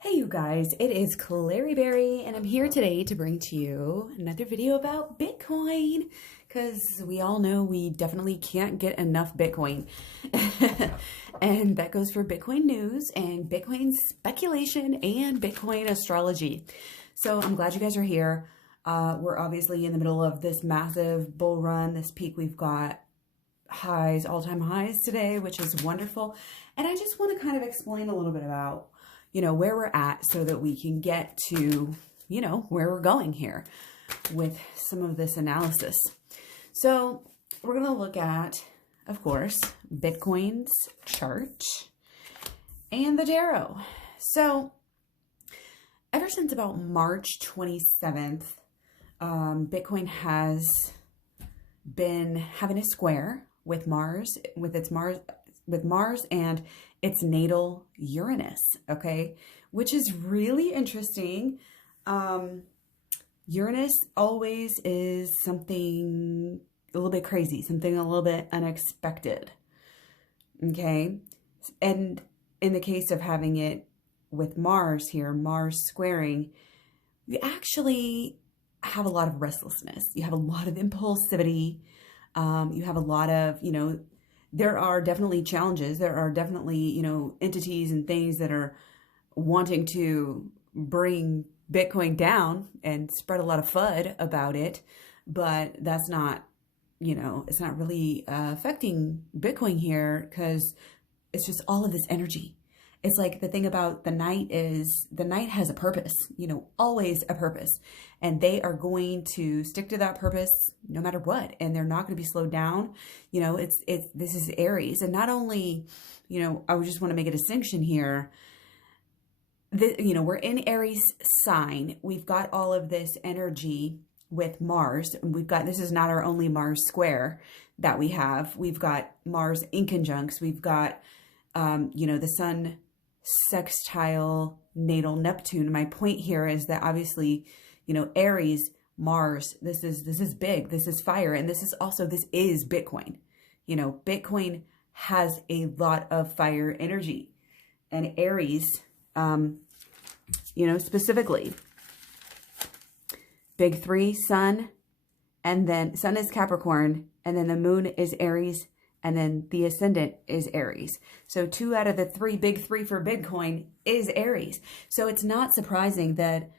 Hey you guys, it is Clary Berry and I'm here today to bring to you another video about Bitcoin because we all know we definitely can't get enough Bitcoin. And that goes for Bitcoin news and Bitcoin speculation and Bitcoin astrology. So I'm glad you guys are here. We're obviously in the middle of this massive bull run, this peak. We've got highs, all-time highs today, which is wonderful. And I just want to kind of explain a little bit about where we're at so that we can get to, where we're going here with some of this analysis. So we're going to look at, of course, Bitcoin's chart and the tarot. So ever since about March 27th, Bitcoin has been having a square with Mars, with Mars and its natal Uranus, okay, which is really interesting. Uranus always is something a little bit crazy, something a little bit unexpected, okay? And in the case of having it with Mars here, Mars squaring, you actually have a lot of restlessness. You have a lot of impulsivity. You have a lot of, there are definitely challenges. There are definitely, entities and things that are wanting to bring Bitcoin down and spread a lot of FUD about it. But that's not, it's not really affecting Bitcoin here because it's just all of this energy. It's like the thing about the night is the night has a purpose, always a purpose. And they are going to stick to that purpose no matter what. And they're not going to be slowed down. This is Aries. And not only, I would just want to make a distinction here. We're in Aries sign. We've got all of this energy with Mars. This is not our only Mars square that we have. We've got Mars in conjuncts. We've got, the sun sextile natal Neptune. My point here is that obviously, Aries, Mars, this is big, this is fire. And this is Bitcoin. Bitcoin has a lot of fire energy and Aries, specifically big three, sun, and then sun is Capricorn, and then the moon is Aries, and then the ascendant is Aries. So 2 out of the 3 big 3 for Bitcoin is Aries. So it's not surprising that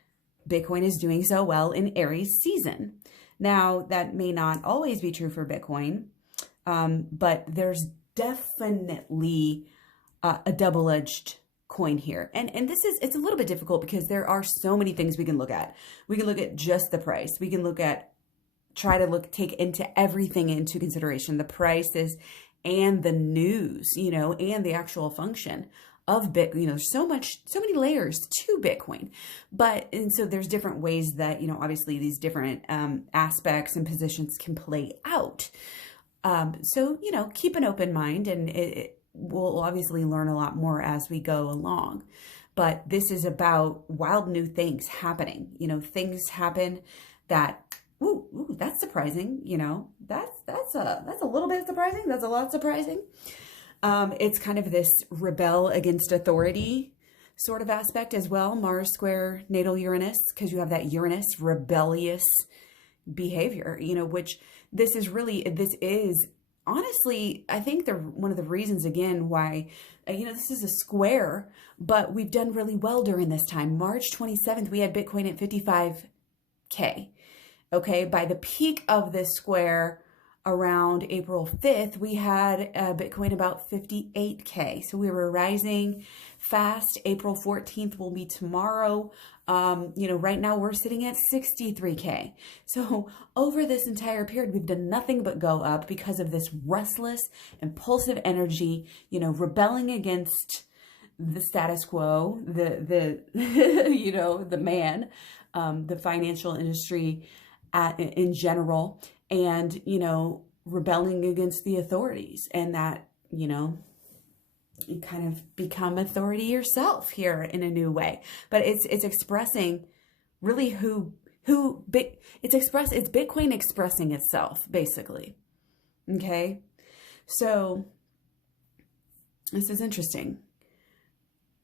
Bitcoin is doing so well in Aries season. Now, that may not always be true for Bitcoin, but there's definitely a double-edged coin here. And it's a little bit difficult because there are so many things we can look at. We can look at just the price. We can take everything into consideration, the prices and the news, and the actual function of Bitcoin. There's so many layers to Bitcoin, and so there's different ways that, obviously these different aspects and positions can play out. So, keep an open mind, and we'll obviously learn a lot more as we go along. But this is about wild new things happening. Things happen that, ooh, that's surprising. That's a little bit surprising. That's a lot surprising. It's kind of this rebel against authority sort of aspect as well. Mars square natal Uranus, because you have that Uranus rebellious behavior, which this is honestly, I think one of the reasons again why, this is a square, but we've done really well during this time. March 27th, we had Bitcoin at 55K. Okay, by the peak of this square around April 5th, we had Bitcoin about 58K. So we were rising fast. April 14th will be tomorrow. Right now we're sitting at 63K. So over this entire period, we've done nothing but go up because of this restless, impulsive energy, rebelling against the status quo, the man, the financial industry, in general, and, rebelling against the authorities, and that, you kind of become authority yourself here in a new way. But it's expressing really it's Bitcoin expressing itself, basically. Okay. So this is interesting.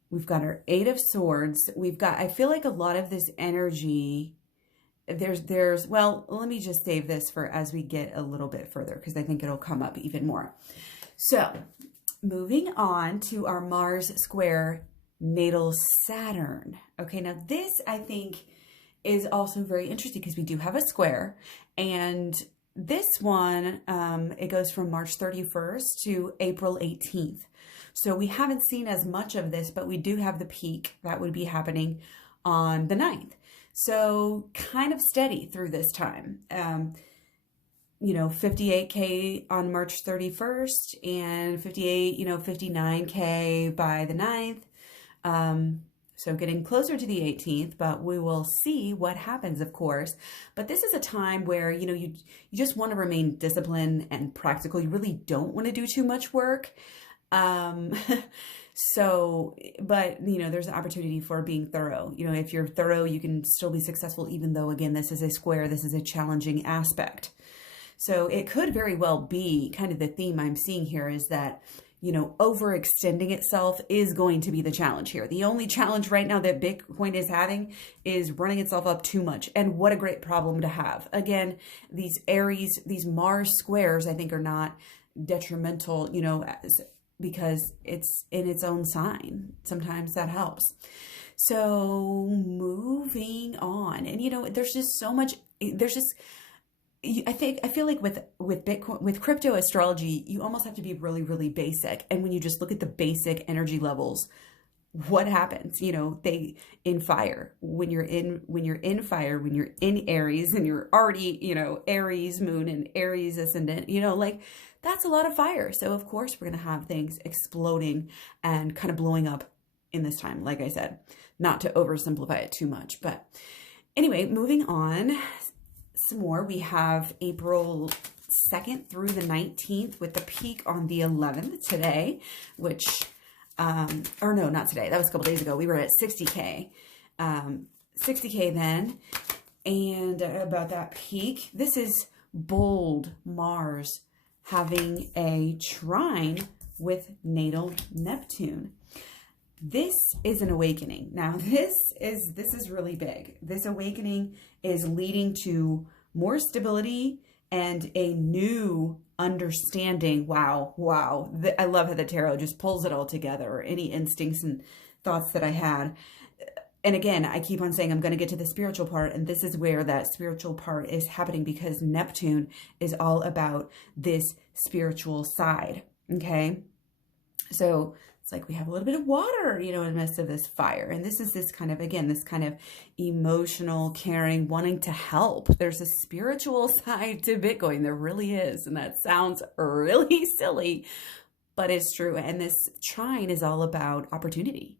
We've got our Eight of Swords. We've got, I feel like a lot of this energy, well, let me just save this for as we get a little bit further, because I think it'll come up even more. So moving on to our Mars square natal Saturn. Okay, now this I think is also very interesting because we do have a square, and this one, it goes from March 31st to April 18th. So we haven't seen as much of this, but we do have the peak that would be happening on the 9th. So kind of steady through this time. 58K on March 31st and 59K by the 9th. So getting closer to the 18th, but we will see what happens, of course. But this is a time where, you just want to remain disciplined and practical. You really don't want to do too much work. But there's an opportunity for being thorough. If you're thorough, you can still be successful, even though, again, this is a square, this is a challenging aspect. So it could very well be kind of the theme I'm seeing here is that, overextending itself is going to be the challenge here. The only challenge right now that Bitcoin is having is running itself up too much. And what a great problem to have. Again, these Aries, these Mars squares, I think are not detrimental, because it's in its own sign. Sometimes that helps. So moving on, and there's just so much, I feel like with Bitcoin, with crypto astrology, you almost have to be really, really basic. And when you just look at the basic energy levels, what happens? They in fire, when you're in fire, when you're in Aries and you're already, Aries moon and Aries ascendant, that's a lot of fire. So of course we're going to have things exploding and kind of blowing up in this time. Like I said, not to oversimplify it too much, but anyway, moving on some more. We have April 2nd through the 19th with the peak on the 11th today, which, or no, not today. That was a couple days ago. We were at 60K, 60K then. And about that peak, this is bold Mars having a trine with natal Neptune. This is an awakening. Now, this is really big. This awakening is leading to more stability and a new understanding. Wow. I love how the tarot just pulls it all together, or any instincts and thoughts that I had. And again, I keep on saying I'm going to get to the spiritual part, and this is where that spiritual part is happening, because Neptune is all about this spiritual side. Okay. So it's like we have a little bit of water, in the midst of this fire. And this is this kind of emotional, caring, wanting to help. There's a spiritual side to Bitcoin. There really is. And that sounds really silly, but it's true. And this trine is all about opportunity.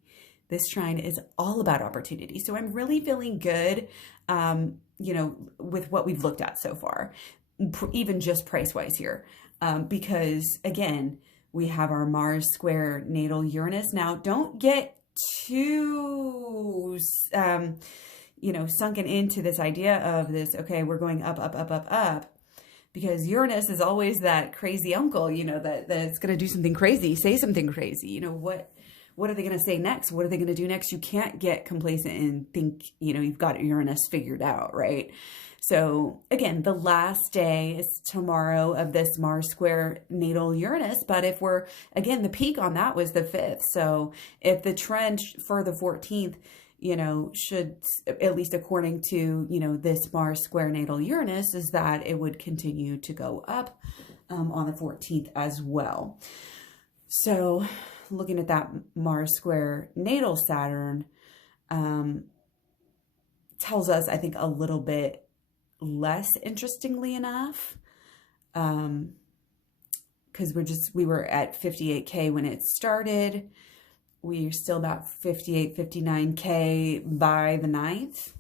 This trine is all about opportunity. So I'm really feeling good, with what we've looked at so far, even just price-wise here. Because again, we have our Mars square natal Uranus. Now, don't get too, sunken into this idea of this, okay, we're going up, because Uranus is always that crazy uncle, that's going to do something crazy, say something crazy. What are they going to say next? What are they going to do next? You can't get complacent and think, you've got Uranus figured out, right? So again, the last day is tomorrow of this Mars square natal Uranus. But if the peak on that was the 5th. So if the trend for the 14th, should, at least according to, this Mars square natal Uranus, is that it would continue to go up on the 14th as well. So looking at that Mars square natal Saturn tells us, I think, a little bit less, interestingly enough, because we were at 58K when it started. We're still about 58, 59K by the 9th.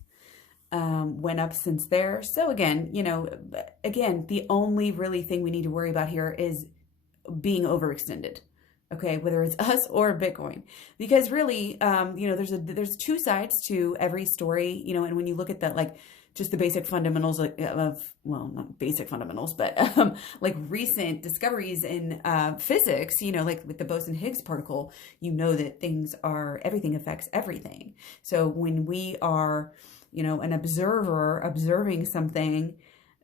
Went up since there. So again, the only really thing we need to worry about here is being overextended. Okay, whether it's us or Bitcoin, because really, there's two sides to every story, and when you look at that, like just the basic fundamentals of, well, not basic fundamentals, but like recent discoveries in physics, you know, like with the boson-Higgs particle, you know that everything affects everything. So when we are, you know, an observer observing something,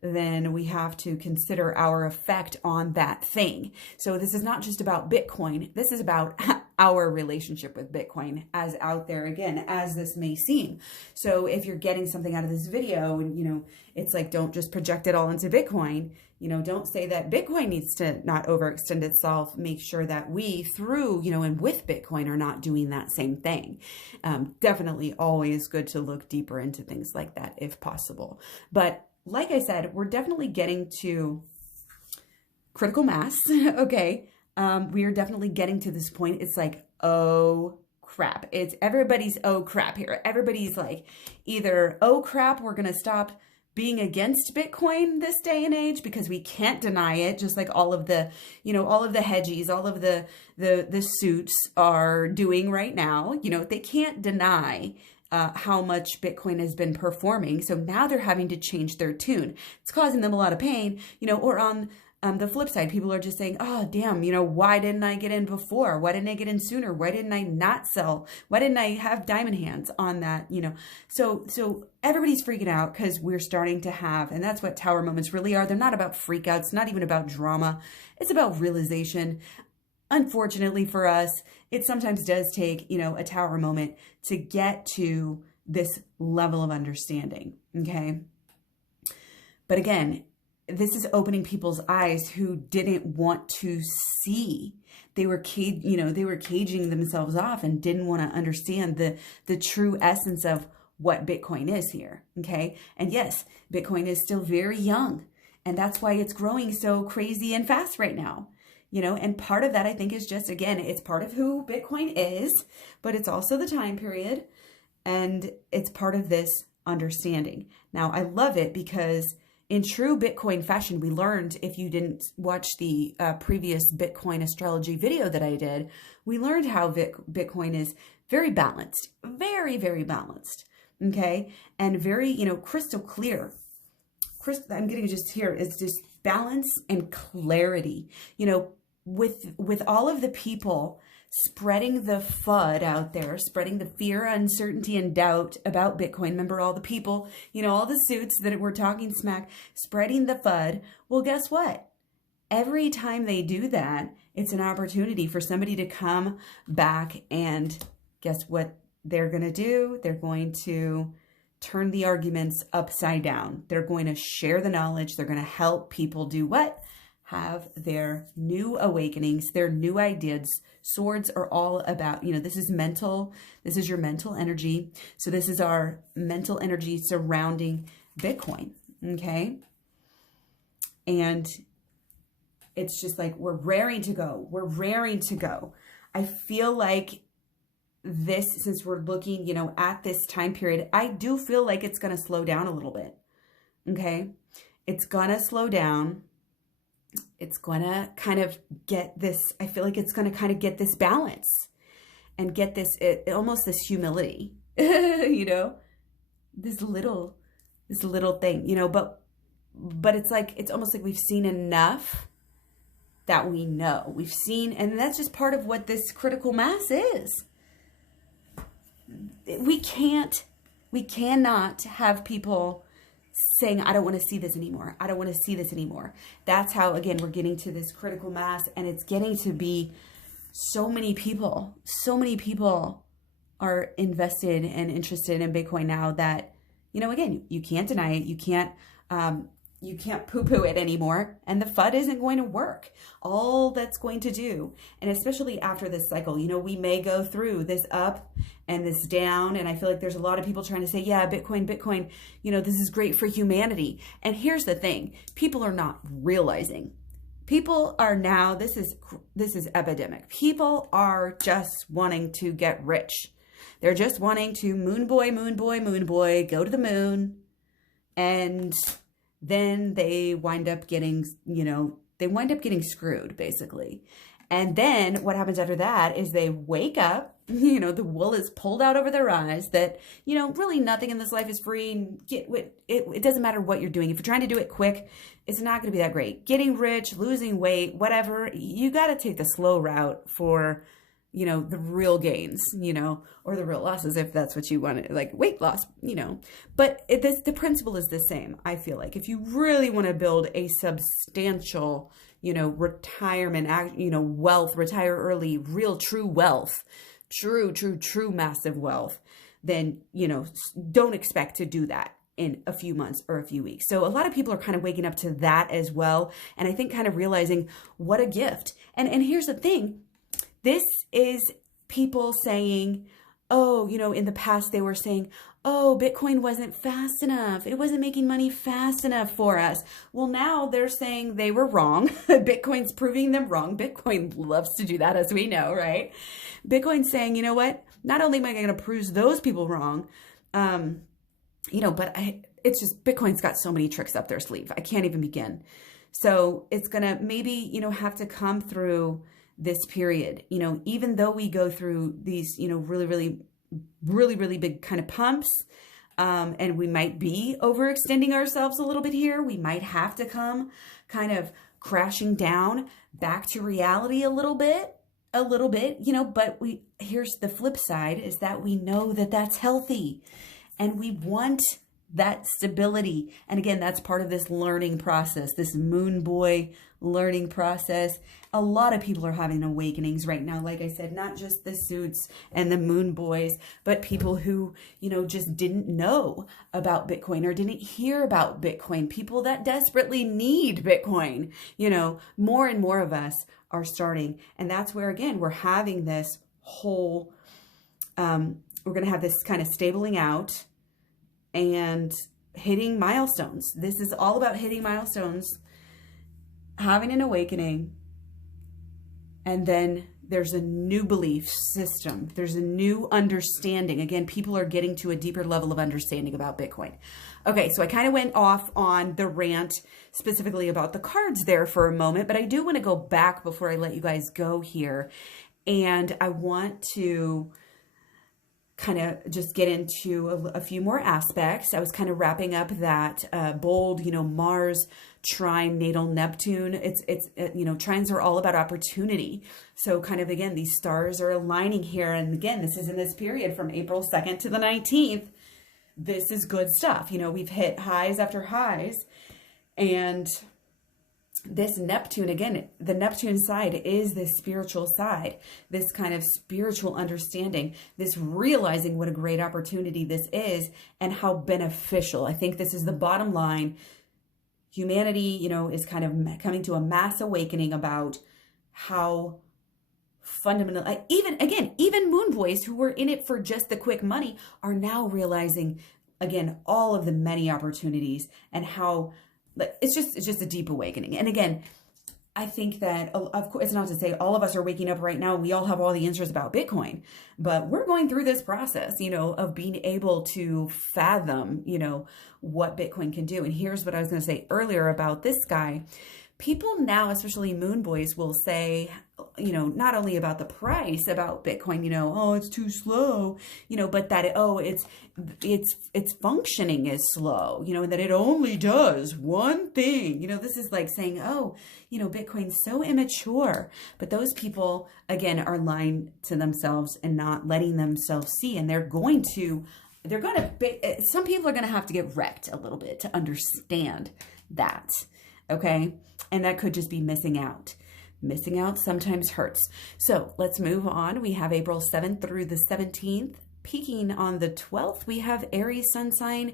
then we have to consider our effect on that thing. So this is not just about Bitcoin. This is about our relationship with Bitcoin, as out there, again, as this may seem. So if you're getting something out of this video and, you know, it's like, don't just project it all into Bitcoin, you know, don't say that Bitcoin needs to not overextend itself. Make sure that we, through, you know, and with Bitcoin, are not doing that same thing. Definitely always good to look deeper into things like that if possible. But like I said, we're definitely getting to critical mass, okay? We are definitely getting to this point. It's like, oh crap. It's everybody's oh crap here. Everybody's like either, oh crap, we're going to stop being against Bitcoin this day and age because we can't deny it, just like all of the, you know, all of the hedgies, all of the suits are doing right now. You know, they can't deny how much Bitcoin has been performing. So now they're having to change their tune. It's causing them a lot of pain, you know, or on the flip side, people are just saying, oh, damn, you know, why didn't I get in before? Why didn't I get in sooner? Why didn't I not sell? Why didn't I have diamond hands on that? You know, so everybody's freaking out because we're starting to have, and that's what tower moments really are. They're not about freakouts, not even about drama. It's about realization. Unfortunately for us, it sometimes does take, you know, a tower moment to get to this level of understanding, okay? But again, this is opening people's eyes who didn't want to see. They were caging themselves off and didn't want to understand the true essence of what Bitcoin is here, okay? And yes, Bitcoin is still very young, and that's why it's growing so crazy and fast right now. You know, and part of that, I think, is just, again, it's part of who Bitcoin is, but it's also the time period, and it's part of this understanding. Now, I love it because in true Bitcoin fashion, we learned, if you didn't watch the previous Bitcoin astrology video that I did, we learned how Bitcoin is very balanced, very, very balanced, okay? And very, you know, crystal clear. I'm getting just here, it's just balance and clarity, you know, with all of the people spreading the FUD out there, spreading the fear, uncertainty, and doubt about Bitcoin. Remember all the people, you know, all the suits that were talking smack, spreading the FUD. Well, guess what? Every time they do that, it's an opportunity for somebody to come back, and guess what they're going to do? They're going to turn the arguments upside down. They're going to share the knowledge. They're going to help people do what? Have their new awakenings, their new ideas. Swords are all about, you know, this is mental. This is your mental energy. So this is our mental energy surrounding Bitcoin, okay? And it's just like, we're raring to go. We're raring to go. I feel like this, since we're looking, you know, at this time period, I do feel like it's going to slow down a little bit, okay? It's going to slow down. It's going to kind of get this, I feel like it's going to kind of get this balance and get this, almost this humility, you know, this little thing, you know, but it's like, it's almost like we've seen enough that we know. We've seen, and that's just part of what this critical mass is. We cannot have people saying, I don't want to see this anymore. I don't want to see this anymore. That's how, again, we're getting to this critical mass, and it's getting to be so many people are invested and interested in Bitcoin now that, you know, again, you can't deny it. You can't poo-poo it anymore, and the FUD isn't going to work. All that's going to do, and especially after this cycle, you know, we may go through this up and this down, and I feel like there's a lot of people trying to say, yeah, Bitcoin, you know, this is great for humanity. And here's the thing, people are not realizing. People are now, this is epidemic. People are just wanting to get rich. They're just wanting to moon boy, go to the moon, and then they wind up getting, you know, screwed, basically. And then what happens after that is they wake up, you know, the wool is pulled out over their eyes that, you know, really nothing in this life is free. And it doesn't matter what you're doing. If you're trying to do it quick, it's not going to be that great. Getting rich, losing weight, whatever, you got to take the slow route for, you know, the real gains, you know, or the real losses, if that's what you want, like weight loss, you know. But the principle is the same. I feel like if you really want to build a substantial, you know, retirement, you know, wealth, retire early, real, true wealth, true, massive wealth, then, you know, don't expect to do that in a few months or a few weeks. So a lot of people are kind of waking up to that as well. And I think kind of realizing what a gift. And here's the thing. This is people saying, oh, you know, in the past they were saying, oh, Bitcoin wasn't fast enough. It wasn't making money fast enough for us. Well, now they're saying they were wrong. Bitcoin's proving them wrong. Bitcoin loves to do that, as we know, right? Bitcoin's saying, you know what? Not only am I going to prove those people wrong, you know, but it's just Bitcoin's got so many tricks up their sleeve. I can't even begin. So it's going to maybe, you know, have to come through this period, you know, even though we go through these, you know, really big kind of pumps, and we might be overextending ourselves a little bit here. We might have to come kind of crashing down back to reality a little bit, you know, but here's the flip side is that we know that that's healthy and we want that stability. And again, that's part of this learning process, this moon boy learning process. A lot of people are having awakenings right now. Like I said, not just the suits and the moon boys, but people who, you know, just didn't know about Bitcoin or didn't hear about Bitcoin. People that desperately need Bitcoin, you know, more and more of us are starting. And that's where, again, we're having this whole, we're going to have this kind of stabling out and hitting milestones. This is all about hitting milestones, having an awakening, and then there's a new belief system. There's a new understanding. Again, people are getting to a deeper level of understanding about Bitcoin. Okay, so I kind of went off on the rant specifically about the cards there for a moment, but I do want to go back before I let you guys go here. And I want to kind of just get into a few more aspects. I was kind of wrapping up that bold, you know, Mars trine natal Neptune. It's you know, trines are all about opportunity. So kind of, again, these stars are aligning here. And again, this is in this period from April 2nd to the 19th. This is good stuff. You know, we've hit highs after highs, and this Neptune, again, the Neptune side is this spiritual side, this kind of spiritual understanding, this realizing what a great opportunity this is and how beneficial. I think this is the bottom line. Humanity, you know, is kind of coming to a mass awakening about how fundamental, even moon boys who were in it for just the quick money are now realizing, again, all of the many opportunities and how it's just a deep awakening. And again, I think that, of course, it's not to say all of us are waking up right now. We all have all the answers about Bitcoin, but we're going through this process, you know, of being able to fathom, you know, what Bitcoin can do. And here's what I was going to say earlier about this guy. People now, especially moon boys, will say, you know, not only about the price, about Bitcoin, you know, oh, it's too slow, you know, but that, its functioning is slow, you know, and that it only does one thing. You know, this is like saying, oh, you know, Bitcoin's so immature. But those people, again, are lying to themselves and not letting themselves see. And some people are going to have to get wrecked a little bit to understand that. Okay. And that could just be missing out. Missing out sometimes hurts. So let's move on. We have April 7th through the 17th. Peaking on the 12th, we have Aries sun sign,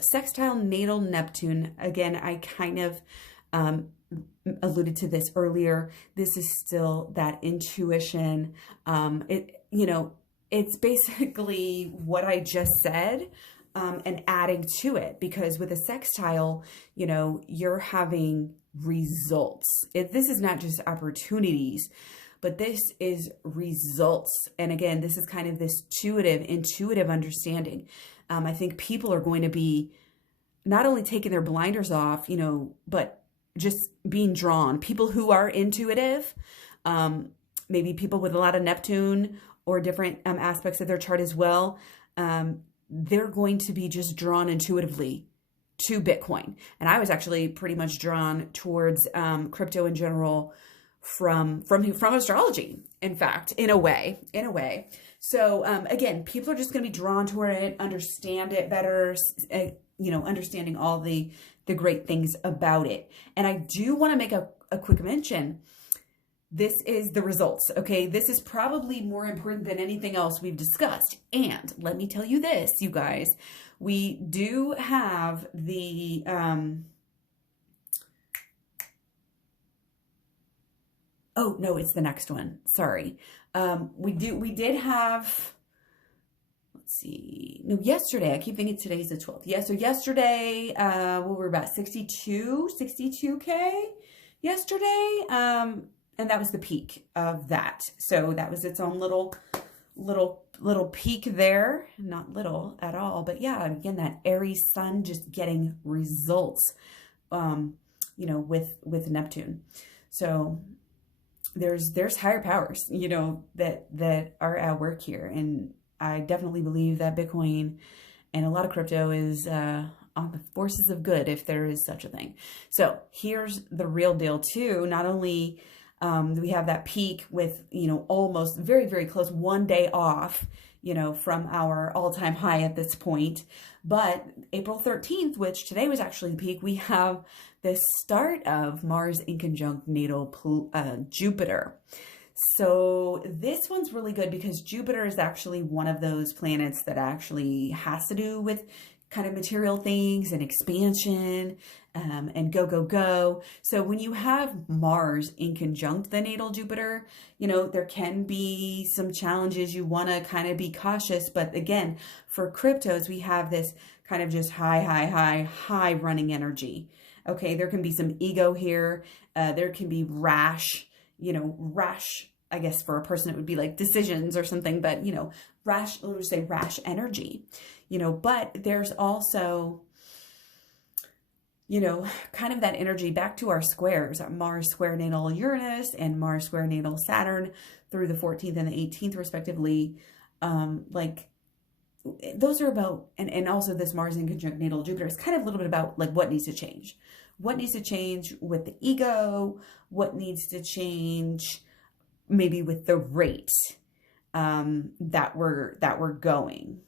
sextile natal Neptune. Again, I kind of alluded to this earlier. This is still that intuition. It's basically what I just said, and adding to it, because with a sextile, you know, you're having results. This is not just opportunities, but this is results. And again, this is kind of this intuitive understanding. I think people are going to be not only taking their blinders off, you know, but just being drawn. People who are intuitive, maybe people with a lot of Neptune or different aspects of their chart as well, they're going to be just drawn intuitively to Bitcoin. And I was actually pretty much drawn towards crypto in general from astrology, in fact, in a way. So again, people are just going to be drawn toward it, understand it better, understanding all the great things about it. And I do want to make a quick mention. This is the results, okay? This is probably more important than anything else we've discussed. And let me tell you this, you guys, we do have the, oh, no, it's the next one. Sorry. We did have, let's see, no, yesterday, I keep thinking today's the 12th. Yeah, so yesterday, we were about 62K yesterday. And that was the peak of that. So that was its own little peak there. Not little at all, but yeah, again, that Aries sun just getting results, with Neptune. So there's higher powers, that are at work here. And I definitely believe that Bitcoin and a lot of crypto is, on the forces of good, if there is such a thing. So here's the real deal too. Not only, we have that peak with, almost very, very close 1 day off, from our all-time high at this point. But April 13th, which today was actually the peak, we have the start of Mars in conjunct natal Jupiter. So this one's really good because Jupiter is actually one of those planets that actually has to do with kind of material things and expansion, and go. So when you have Mars in conjunct the natal Jupiter, there can be some challenges. You want to kind of be cautious. But again, for cryptos, we have this kind of just high running energy. Okay, there can be some ego here. There can be rash, I guess for a person it would be like decisions or something, but rash, let's say rash energy, but there's also, kind of that energy back to our squares, Mars square natal Uranus and Mars square natal Saturn through the 14th and the 18th respectively. Those are about, and also this Mars in conjunct natal Jupiter is kind of a little bit about like what needs to change with the ego, what needs to change maybe with the rate that we're going,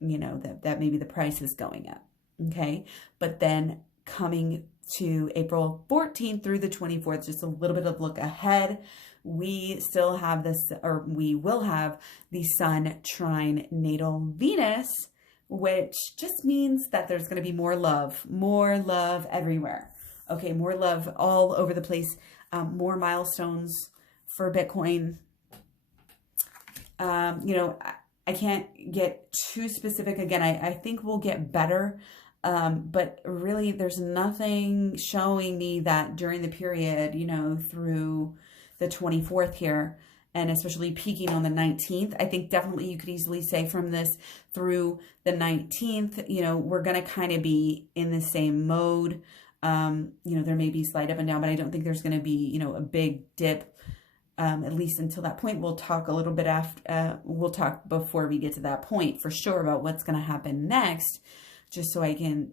that maybe the price is going up. Okay. But then coming to April 14th through the 24th, just a little bit of look ahead. We still have this, or we will have the Sun trine natal Venus, which just means that there's going to be more love everywhere. Okay. More love all over the place. More milestones for Bitcoin. I can't get too specific. Again, I think we'll get better. But really there's nothing showing me that during the period, through the 24th here, and especially peaking on the 19th, I think definitely you could easily say from this through the 19th, we're going to kind of be in the same mode. There may be slight up and down, but I don't think there's going to be, a big dip. At least until that point. We'll talk a little bit after, we'll talk before we get to that point for sure about what's going to happen next, just so I can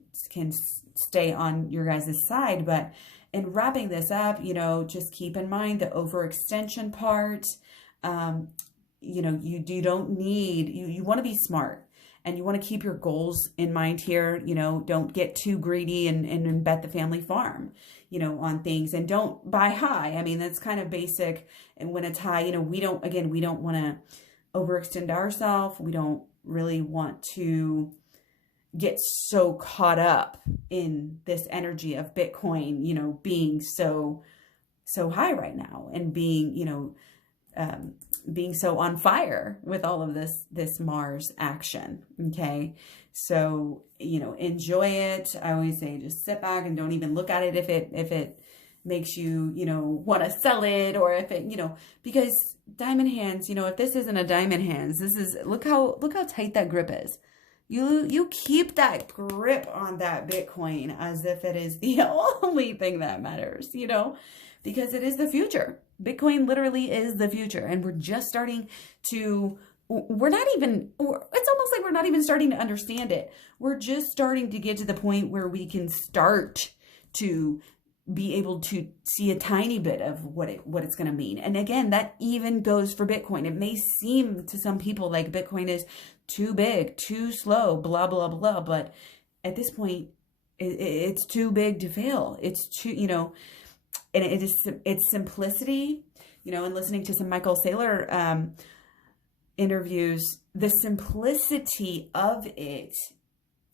stay on your guys' side. But in wrapping this up, just keep in mind the overextension part. You don't need, you want to be smart and you want to keep your goals in mind here. Don't get too greedy and bet the family farm, on things, and don't buy high. I mean, that's kind of basic. And when it's high, we don't want to overextend ourselves. We don't really want to get so caught up in this energy of Bitcoin, being so high right now and being, being so on fire with all of this Mars action. Okay. So, enjoy it. I always say, just sit back and don't even look at it. If it makes you, want to sell it, or if it, because diamond hands, if this isn't a diamond hands, this is, look how tight that grip is. You keep that grip on that Bitcoin as if it is the only thing that matters, you know, because it is the future. Bitcoin literally is the future. And we're just starting to, it's almost like we're not even starting to understand it. We're just starting to get to the point where we can start to be able to see a tiny bit of what it's going to mean. And again, that even goes for Bitcoin. It may seem to some people like Bitcoin is too big, too slow, blah, blah, blah. But at this point, it's too big to fail. It's too, you know, and it's simplicity, you know, and listening to some Michael Saylor interviews, the simplicity of it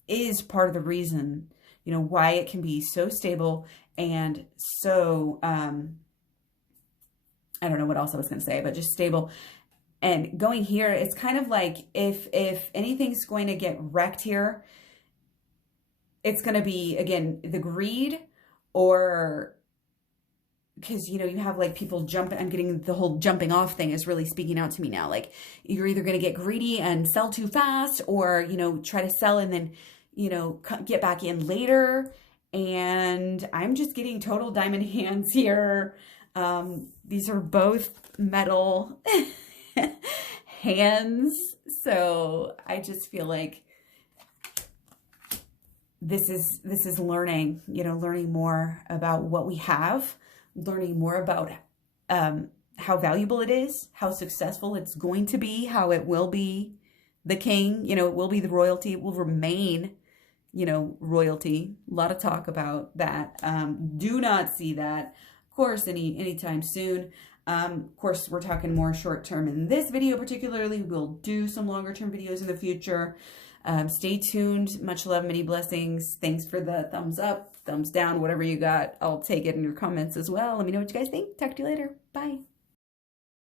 is part of the reason, you know, why it can be so stable and so, I don't know what else I was going to say, but just stable. And going here, it's kind of like if anything's going to get wrecked here, it's going to be, again, the greed, or because, you know, you have like people jumping. I'm getting the whole jumping off thing is really speaking out to me now. Like you're either going to get greedy and sell too fast, or, you know, try to sell and then, you know, get back in later. And I'm just getting total diamond hands here. These are both metal hands. So I just feel like this is learning, you know, learning more about what we have, learning more about how valuable it is, how successful it's going to be, how it will be the king, you know, it will be the royalty, it will remain, you know, royalty. A lot of talk about that. Do not see that, of course, anytime soon. Of course, we're talking more short term in this video particularly. We'll do some longer term videos in the future. Stay tuned. Much love, many blessings. Thanks for the thumbs up, thumbs down, whatever you got. I'll take it in your comments as well. Let me know what you guys think. Talk to you later. Bye.